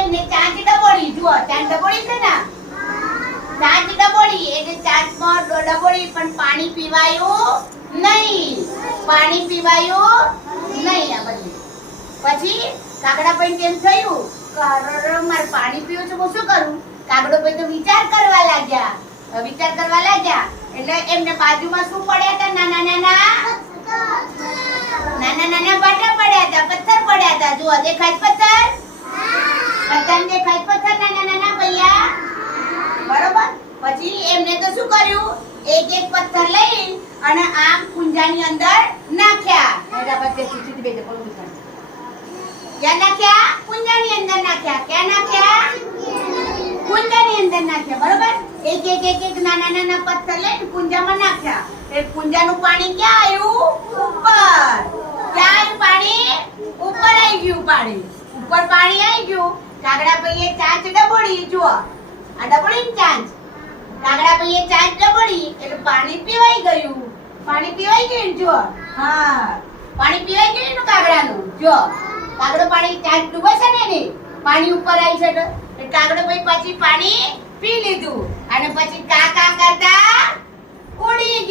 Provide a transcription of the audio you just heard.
એમને ચાંચ ડબોળી. જુઓ ચાંચ ડબોળી છે ને, ચાંચ ડબોળી એટલે ચાંચમાં ડબોળી, પણ પાણી પીવાયું નહીં. પાણી પીવાયું નહીં. આ બધું પછી કાગડાભાઈ કેમ થયું, મારે પાણી પીવું છે, હું શું કરું? કાગડોભાઈ તો વિચાર કરવા લાગ્યા. એટલે એમને બાજુમાં શું પડ્યા હતા? નાના નાના બાટા પડ્યા હતા, પથ્થર પડ્યા હતા. જુઓ દેખાય પથ્થર? બધાને દેખાય પથ્થર? નાના નાના ભૈયા, બરોબર. પછી એમને તો શું કર્યું, એક એક પથ્થર લઈ અને આમ કુંજાની અંદર નાખ્યા. ક્યાં નાખ્યા? કુંજાની અંદર નાખ્યા. ક્યાં નાખ્યા? કુંજાની અંદર નાખ્યા, બરોબર. એક નાના નાના પથ્થર લઈને કુંજામાં નાખ્યા. એ કુંજાનું પાણી ક્યાં આવ્યું? ઉપર. ક્યાં આવ્યું પાણી? ઉપર આવી ગયું પાણી. ઉપર પાણી આવી ગયું. કાગડાભાઈએ ચાંચ ડબોળી. જુઓ આ ડબોળી ચાંચ. કાગડાભાઈએ ચાંચ ડબોળી એટલે પાણી પીવાઈ ગયું. પાણી પીવાઈ ગયું. જુઓ હા, પાણી પીવાઈ ગયું ને કાગડાનું. જો કાગડો પાણી ચાંચ ડૂબે છે ને એની, પાણી ઉપર આવી છે એટલે કાગડો ભાઈ પછી પાણી પી લીધું અને પછી કાકા કરતા ઉડી